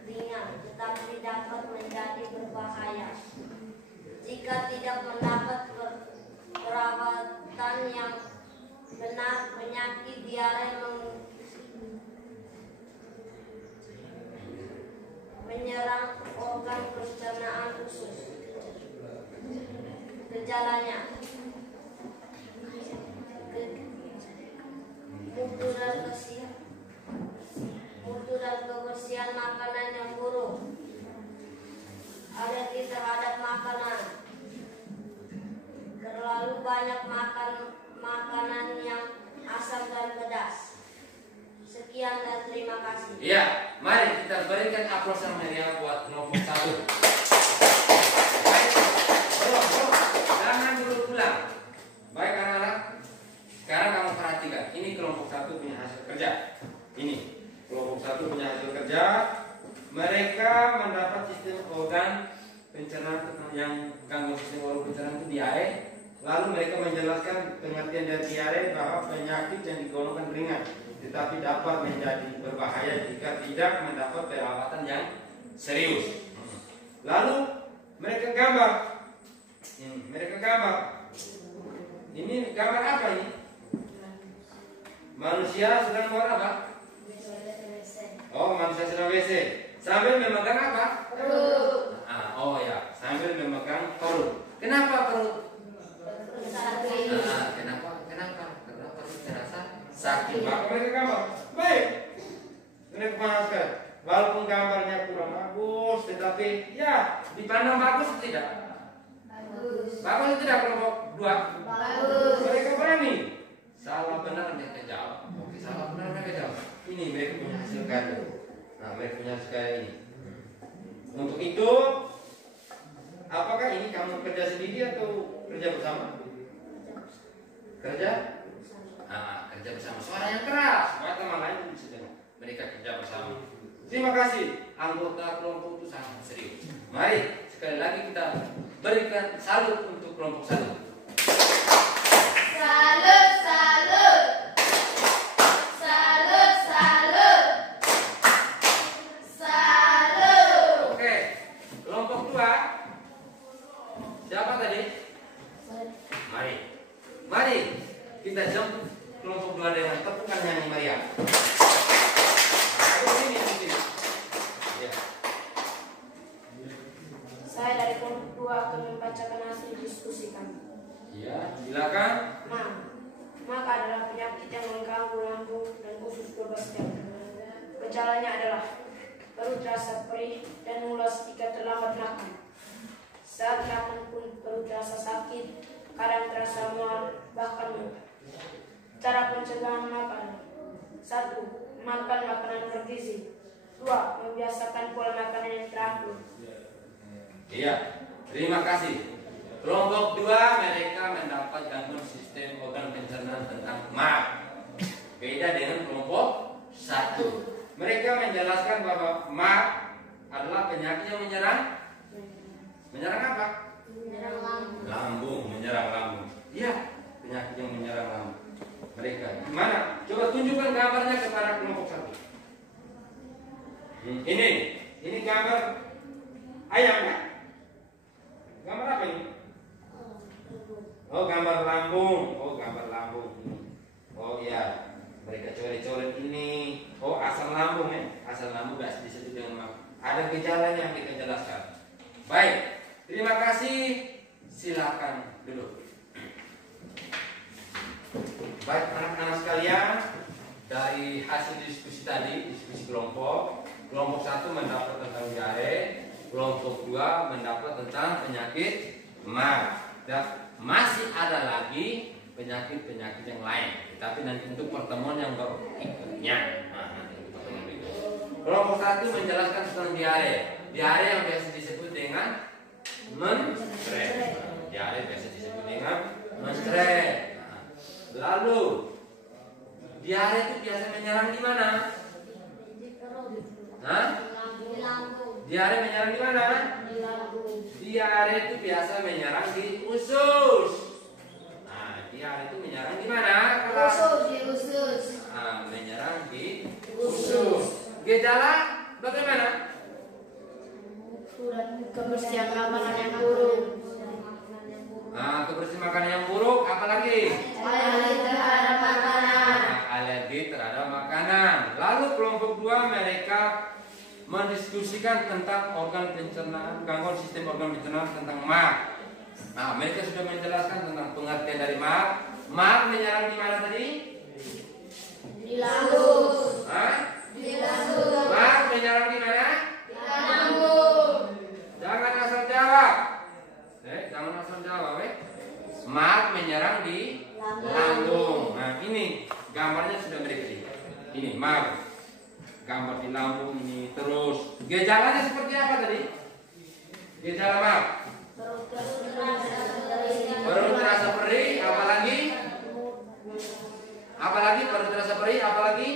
ringan, tetapi dapat menjadi berbahaya jika tidak mendapat perawatan yang benar. Penyakit diare menyerang organ pencernaan usus. Gejalanya: mutu dan kebersihan makanan yang buruk, alergi terhadap makanan, terlalu banyak makan makanan yang asam dan pedas. Sekian dan terima kasih. Iya, mari kita berikan aplaus yang meriah buat kelompok 1. Baik, bro, jangan dulu pulang. Baik anak-anak, sekarang kamu perhatikan. Ini kelompok 1 punya hasil kerja. Ini kelompok 1 punya hasil kerja. Mereka mendapat sistem organ pencernaan yang gangguan sistem organ pencernaan itu diare. Lalu mereka menjelaskan pengertian dari diare bahwa penyakit yang digolongkan ringan, tetapi dapat menjadi berbahaya jika tidak mendapat perawatan yang serius. Lalu mereka gambar. Ini gambar apa ini? Manusia sedang buat apa? Oh, manusia sedang WC. Sambil memegang apa? Perut. Oh ya, sambil memegang perut. Kenapa perut? Kenapa perut terasa sakit? Maka mereka gambar. Baik. Mereka panaskan. Walaupun gambarnya kurang bagus, tetapi ya dipandang bagus atau tidak? Bagus atau tidak kelompok 2? Bagus. Mereka berani. Salah benar mereka jawab. Oke, salah benar mereka jawab. Ini mereka punya hasil karya. Nah, mereka punya hasil karya ini. Untuk itu, apakah ini kamu kerja sendiri atau kerja bersama? Kerja? Kerja bersama. Suara yang keras. Supaya teman lain bisa dengar. Mereka kerja bersama. Terima kasih. Anggota kelompok itu sangat serius. Mari sekali lagi kita berikan salut untuk kelompok 1. Salut, salut. Salut, salut. Salut. Oke, kelompok 2. Siapa tadi? Mari kita jemput kelompok 2 dengan tepukan yang meriah. Ya. Saya dari kelompok 2 akan membacakan hasil diskusi kami. Ya, silakan. Mak adalah penyakit yang mengganggu lambung dan usus 12 jam. Gejalanya adalah perut terasa perih dan mulas jika terlambat makan. Saat makan pun perut terasa sakit, kadang terasa mual, bahkan muntah. Cara pencegahan makan: 1. Makan makanan bergizi. 2. Membiasakan pola makanan yang teratur. Iya, terima kasih. Kelompok 2 mereka mendapat gangguan sistem organ pencernaan tentang MAG. Beda dengan kelompok 1. Mereka menjelaskan bahwa MAG adalah penyakit yang menyerang apa? Menyerang lambung. Lambung, menyerang lambung. Iya, penyakit yang menyerang lambung. Mereka gimana? Coba tunjukkan gambarnya kepada kelompok 1. Ini gambar ayam kan? Oh, gambar lambung. Oh, gambar lambung. Oh iya, mereka coret-coret ini. Oh, asam lambung ya. Asam lambung gak disebut dengan ada gejalanya yang kita jelaskan. Baik, terima kasih. Silakan duduk. Baik anak-anak sekalian, dari hasil diskusi tadi, diskusi kelompok 1 mendapat tentang diare, kelompok 2 mendapat tentang penyakit MAR. Dan masih ada lagi penyakit-penyakit yang lain, tapi nanti untuk pertemuan yang berikutnya. Kelompok 1 menjelaskan tentang diare. Diare yang biasa disebut dengan menstret. Diare biasa disebut dengan menstret. Lalu diare itu biasa menyerang di mana? Hah? Diare menyerang di mana? Diare itu biasa menyerang di usus. Nah, diare itu menyerang di mana? Di usus. Nah, menyerang di usus. Gejala bagaimana? Kebersihan makanan yang buruk. Nah, kebersihan makanan yang buruk, apalagi? Alergi terhadap makanan. Alergi terhadap makanan. Lalu kelompok 2 mereka mendiskusikan tentang organ pencernaan, gangguan sistem organ pencernaan tentang MAR. Nah, mereka sudah menjelaskan tentang pengertian dari MAR. MAR menyerang di mana tadi? Di lambung. Hah? Di lambung. MAR menyerang di mana? Di lambung. Jangan asal jawab. Jangan asal jawab, MAR menyerang di lambung. Nah, ini gambarnya sudah mereka lihat. Ini MAR. Gambar di lambung ini terus. Gejalanya seperti apa tadi? Gejala MAR. Perut terasa perih, apalagi? Apalagi perut terasa perih, apalagi?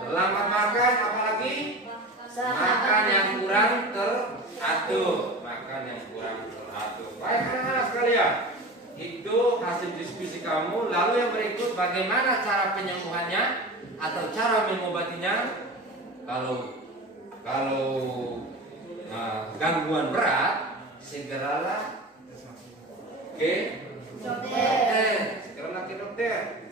Terlambat makan, apalagi? Makan yang kurang teratur. Makan yang kurang teratur. Baik anak-anak sekalian, itu hasil diskusi kamu. Lalu yang berikut, bagaimana cara penyembuhannya atau cara mengobatinya? Kalau gangguan berat, segeralah ke dokter. Segeralah ke dokter.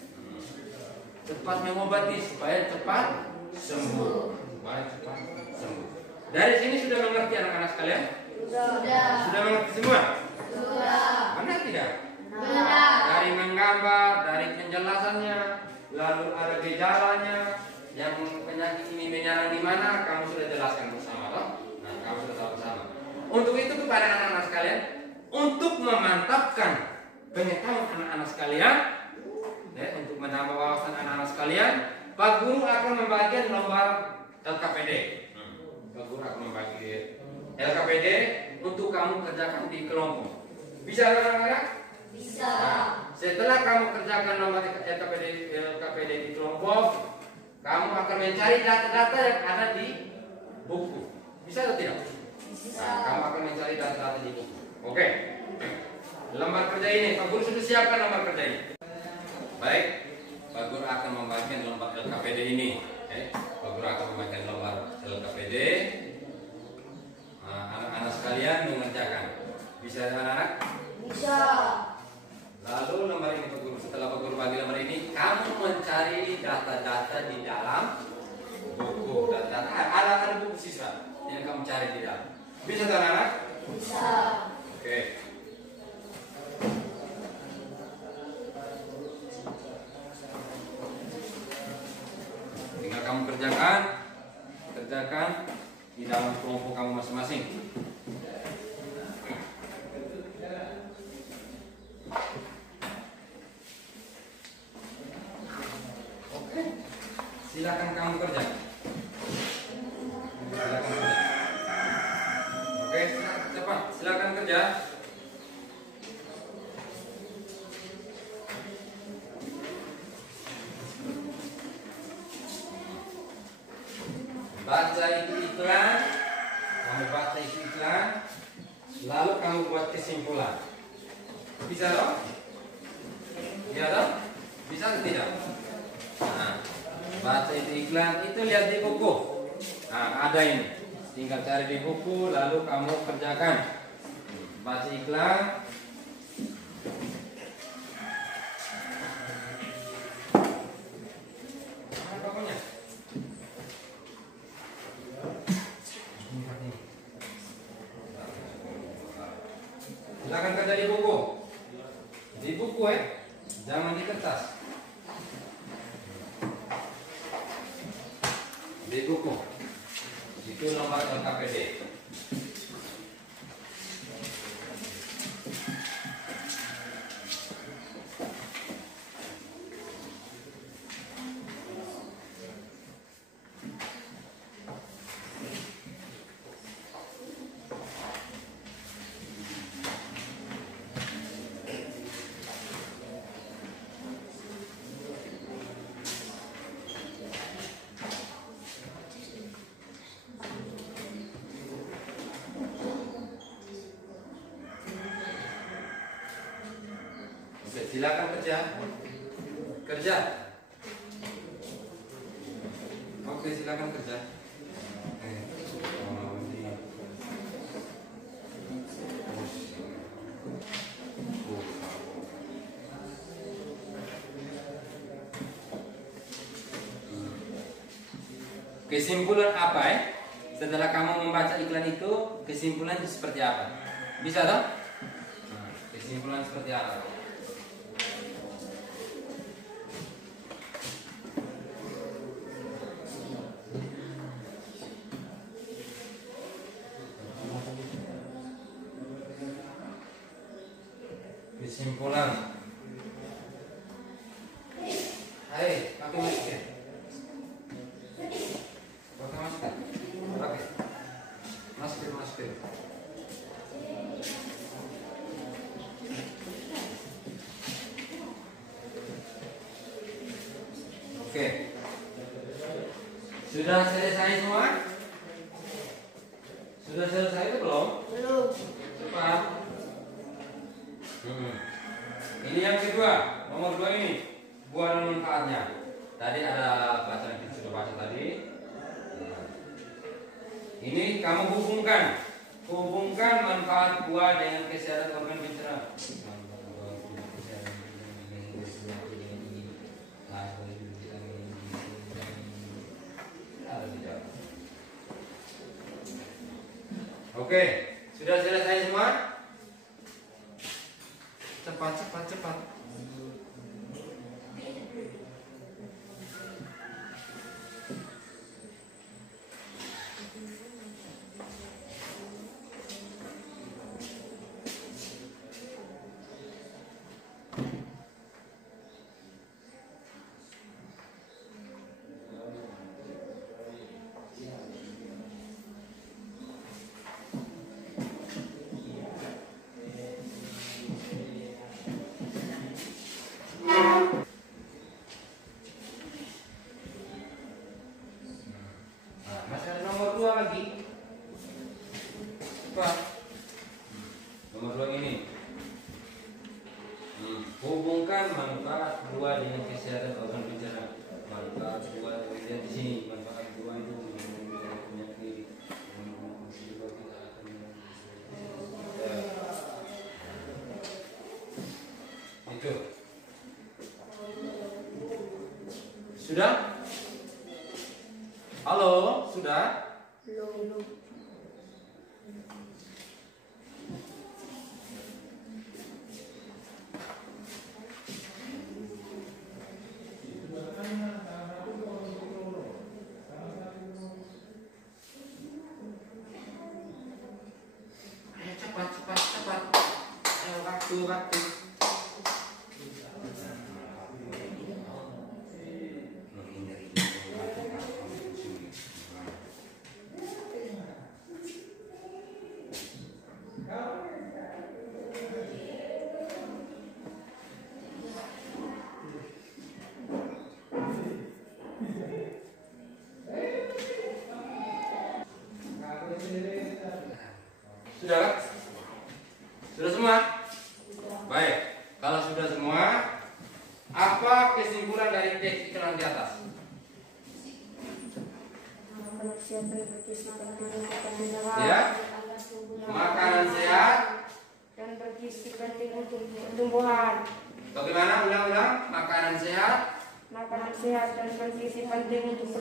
Cepat mengobati supaya cepat sembuh. Supaya cepat sembuh. Dari sini sudah mengerti anak-anak sekalian? Sudah mengerti semua? Sudah. Benar tidak? Benar. Dari menggambar, dari penjelasannya, lalu ada gejalanya, yang penyakit ini menyerang di mana, kamu sudah jelaskan bersama, toh? Nah, kamu sudah tahu bersama. Untuk itu kepada anak-anak sekalian, untuk memantapkan pengetahuan anak-anak sekalian, untuk menambah wawasan anak-anak sekalian, Pak Guru akan membagikan lembar LKPD. Pak Guru akan membagi LKPD untuk kamu kerjakan di kelompok. Bisa anak-anak? Bisa. Nah, setelah kamu kerjakan lembar LKPD di kelompok, kamu akan mencari data-data yang ada di buku. Bisa atau tidak? Bisa. Nah, kamu akan mencari data-data di buku. Oke. Lembar kerja ini, Pak Guru sudah siapkan lembar kerja ini. Baik, Pak Guru akan membagikan lembar LKPD ini. Pak Guru akan membagikan lembar LKPD. Nah, anak-anak sekalian mengerjakan. Bisa anak-anak? Bisa. Lalu lembar ini Pak Guru, setelah Pak Guru bagi lembar ini, kamu mencari data-data di dalam buku. Data ada buku siswa yang kamu cari di dalam. Bisa anak-anak? Bisa. Oke. Tinggal kamu kerjakan di dalam kelompok kamu masing-masing. Oke, silakan kamu kerja. Silakan kerja. Oke, cepat, silakan kerja. Baca itu iklan, kamu baca itu iklan, lalu kamu buat kesimpulan. Bisa dong? Bisa dong? Bisa atau tidak? Nah, baca itu iklan, itu lihat di buku. Nah, ada ini. Tinggal cari di buku, lalu kamu kerjakan. Baca iklan. Mana pokoknya? Silakan kerja di buku. Di buku jangan di kertas. Di buku. Itu nomor LKPD. Oke, silakan kerja. Kerja. Oke, silakan kerja. Kesimpulan apa setelah kamu membaca iklan itu, kesimpulan seperti apa? Bisa toh? Nah, kesimpulan seperti apa? Kesimpulan. Hai, pakai masker. Pakai masker. Pakai. Masker. Oke. Sudah selesai semua? Sudah selesai itu belum? Belum. Cepat. Ini yang kedua, nomor 2 ini buah dan manfaatnya. Tadi ada bacaan kita sudah baca tadi. Ini kamu hubungkan manfaat buah dengan kesehatan organ pencernaan. Oke, sudah selesai semua? Cepat. Masih ada nomor 2 lagi. Cepat. Nomor 2 ini. Hubungkan manfaat buah dengan kesehatan organ pencernaan. Manfaat buah di sini. Manfaat buah itu penyakit. Itu. Sudah? Halo, sudah? Belum. Ayo cepat. Ayo waktu. Sudah? Sudah semua? Baik. Kalau sudah semua, apa kesimpulan dari teks iklan di atas? Ya, makanan sehat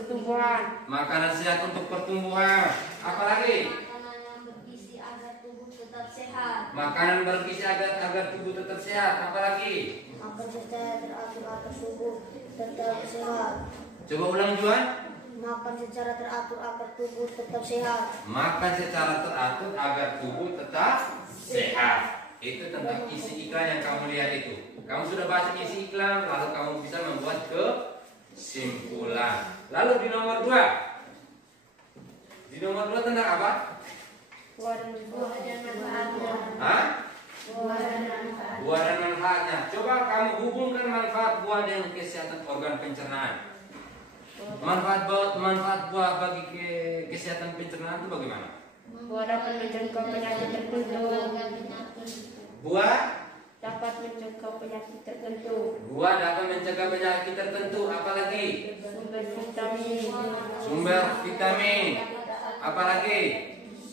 pertumbuhan. Makanan sehat untuk pertumbuhan. Apalagi? Makanan yang bergizi agar tubuh tetap sehat. Makanan bergizi agar tubuh tetap sehat. Apalagi? Makan secara teratur agar tubuh tetap sehat. Coba ulang Juan. Makan secara teratur agar tubuh tetap sehat. Makan secara teratur agar tubuh tetap sehat. Itu tentang isi iklan yang kamu lihat itu. Kamu sudah baca isi iklan, lalu kamu bisa membuat kesimpulan. Lalu di nomor 2. Di nomor 2 tentang apa? Buah dan manfaatnya. Hah? Buah dan manfaatnya. Buah dan manfaatnya. Coba kamu hubungkan manfaat buah dengan kesehatan organ pencernaan. Manfaat buah bagi kesehatan pencernaan itu bagaimana? Buah dapat mencegah penyakit tertentu. Buah Dapat mencegah penyakit tertentu. buah dapat mencegah penyakit tertentu. Apalagi? Sumber vitamin. Sumber vitamin. Apalagi?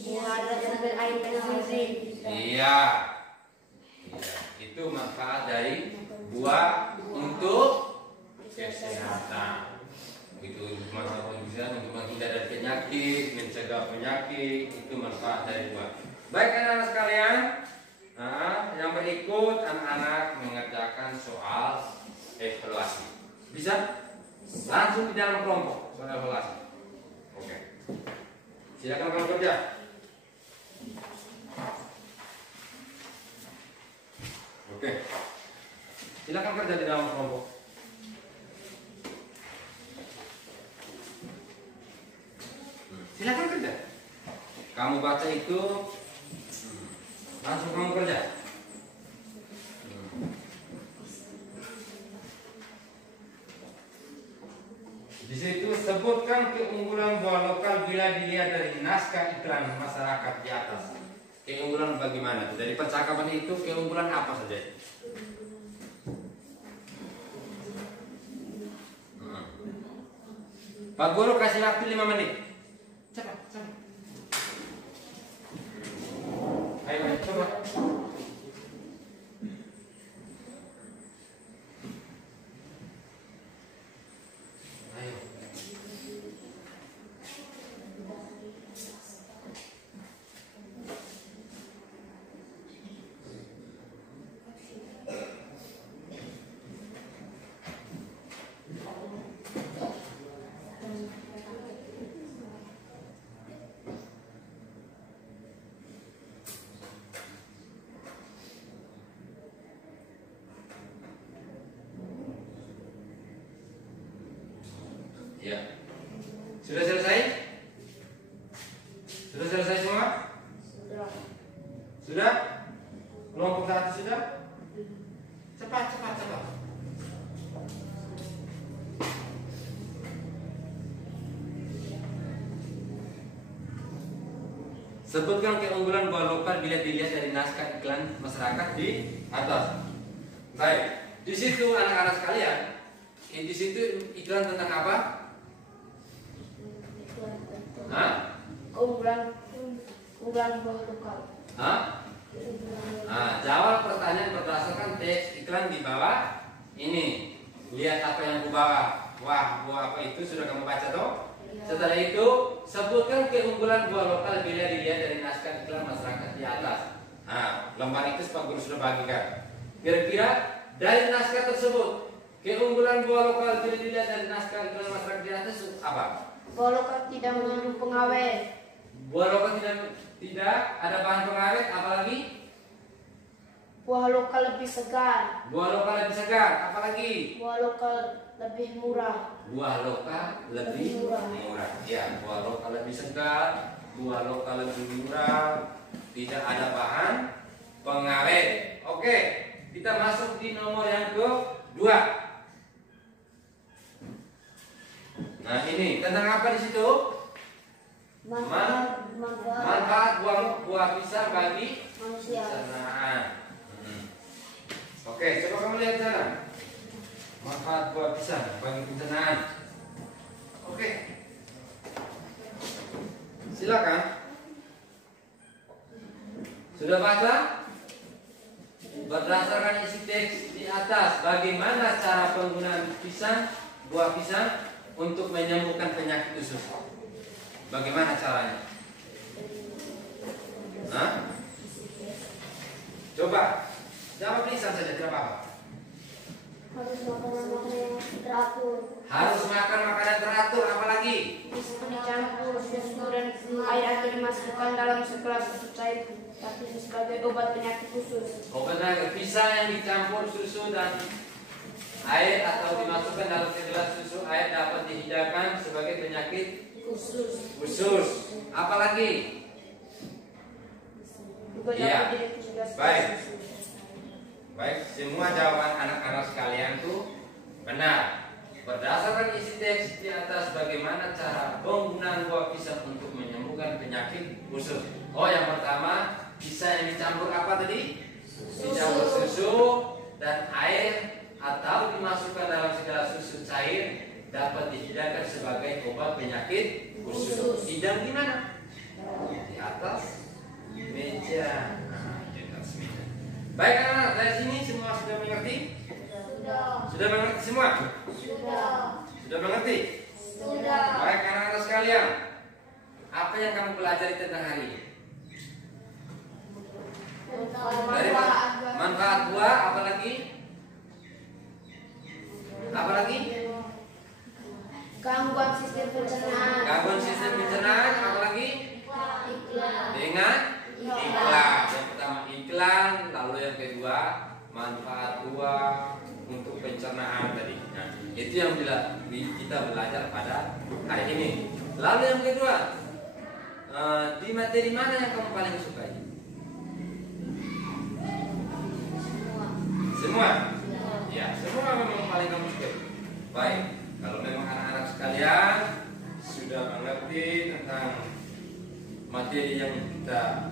Buah ada sumber air dan gizi. Iya. Itu manfaat dari buah untuk kesehatan. Itu manfaat kesehatan untuk menghindar dari penyakit, mencegah penyakit. Itu manfaat dari buah. Baik anak-anak sekalian, yang berikut anak-anak mengerjakan soal evaluasi. Bisa? Langsung di dalam kelompok soal evaluasi. Oke. Silakan kamu kerja. Oke. Silakan kerja di dalam kelompok. Silakan kerja. Kamu baca itu, langsung kamu kerja. Di situ sebutkan keunggulan buah lokal bila dilihat dari naskah iklan masyarakat di atas. Keunggulan bagaimana? Dari percakapan itu keunggulan apa saja? Pak Guru kasih waktu 5 menit. Cepat, cepat. Ayo, coba. Ayo. Ya. Sudah selesai? Sudah selesai semua? Sudah. Sudah? Kelompok 1 sudah? Cepat, cepat, cepat. Sebutkan keunggulan buah lokal bila dilihat dari naskah iklan masyarakat di atas. Baik, di situ anak-anak sekalian, di situ iklan tentang apa? Hah? Keunggulan buah lokal. Hah? Nah, jawab pertanyaan berdasarkan teks iklan di bawah ini. Lihat apa yang ku bawa. Wah, buah apa itu sudah kamu baca toh? Setelah itu, sebutkan keunggulan buah lokal bila dilihat dari naskah iklan masyarakat di atas. Nah, lembar itu Pak Guru sudah bagikan. Kira-kira dari naskah tersebut, keunggulan buah lokal bila dilihat dari naskah iklan masyarakat di atas apa? Buah lokal tidak mengandung pengawet. Buah lokal tidak ada bahan pengawet, apalagi? Buah lokal lebih segar. Buah lokal lebih segar, apalagi? Buah lokal lebih murah. Buah lokal lebih murah. Ya, buah lokal lebih segar, buah lokal lebih murah, tidak ada bahan pengawet. Oke, kita masuk di nomor yang kedua. Nah, ini tentang apa di situ? Manfaat buah pisang bagi Manusia. pencernaan. Oke, coba kamu lihat sana. Manfaat buah pisang bagi pencernaan. Oke. Silakan. Sudah baca? Berdasarkan isi teks di atas, bagaimana cara penggunaan pisang, buah pisang untuk menyembuhkan penyakit usus. Bagaimana caranya? Hah? Coba jawab lisan saja, tidak apa-apa. Harus makan makanan yang teratur. Harus makan makanan teratur, apalagi? Dicampur susu dan air atau dimasukkan dalam segelas susu cair tapi sebagai obat penyakit khusus. Obatnya pisang yang dicampur susu dan air atau dimasukkan dalam segelas susu air dapat dihidangkan sebagai penyakit khusus. Apalagi? Juga Iya. dapat diinfuskan Baik. susu. Baik, semua jawaban anak-anak sekalian tuh benar. Berdasarkan isi teks di atas, bagaimana cara penggunaan buah pisang untuk menyembuhkan penyakit khusus. Oh, yang pertama, pisang yang dicampur apa tadi? Dicampur susu dan air atau dimasukkan dalam segala susu cair dapat dihidangkan sebagai obat penyakit khusus. Hidang di mana? Di atas meja. Nah, di atas meja. Baik, anak-anak, dari sini semua sudah mengerti? Sudah mengerti semua? Sudah mengerti? Baik, anak-anak sekalian, apa yang kamu pelajari tentang hari ini? Dari manfaat buah, apa lagi? Apa lagi? Gangguan sistem pencernaan. Gangguan sistem pencernaan, apa lagi? Dengan iklan. Yang pertama iklan, lalu yang kedua manfaat buah untuk pencernaan tadi. Nah, itu yang kita belajar pada hari ini. Lalu yang kedua, di materi mana yang kamu paling sukai? Semua. Ya, semua memang paling kamu sukai. Baik, kalau memang anak-anak sekalian sudah mengerti tentang materi yang kita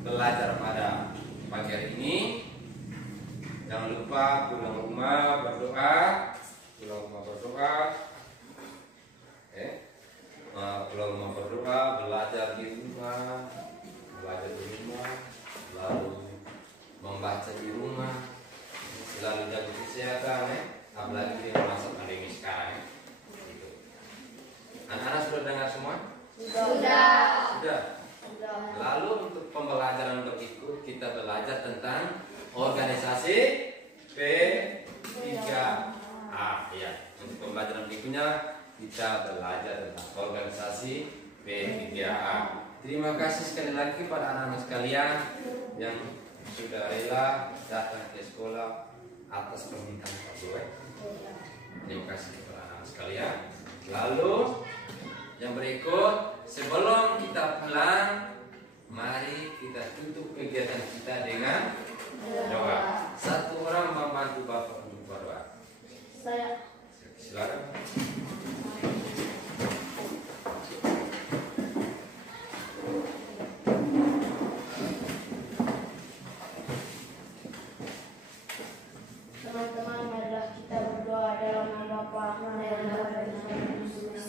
belajar pada pagi hari ini, jangan lupa pulang rumah berdoa, pulang rumah berdoa, belajar di rumah, lalu membaca di rumah, selalu jaga kesehatan, apalagi di masa pandemi sekarang. Gitu. Anak-anak sudah dengar semua? Sudah. Lalu untuk pembelajaran berikut kita belajar tentang organisasi P3A. Ya, untuk pembelajaran berikutnya kita belajar tentang organisasi P3A. Terima kasih sekali lagi pada anak-anak sekalian yang sudah rela datang ke sekolah atas permintaan Pak Guru. Terima kasih kepada anak-anak sekalian. Lalu yang berikut, sebelum kita pulang, mari kita tutup kegiatan kita dengan doa. Satu orang membantu Bapak untuk berdoa. Saya. Silakan. Teman-teman, marilah kita berdoa dalam nama Bapa dan Anak dan Roh Kudus.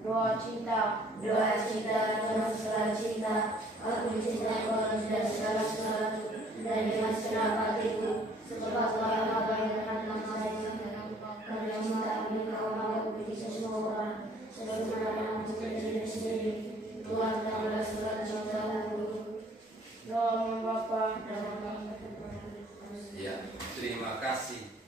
Doa cinta Tuhan segala cinta, aku mencintai Tuhan dan segala sesuatu, dan dengan segenap hatiku, sebab Tuhan yang banyak nama saya, karena cinta Engkau maka aku bisa semua orang, sebagaimana yang mencintai diri sendiri. Tuhan telah segala cintamu. doa nama Bapa dan Anak. Ya, terima kasih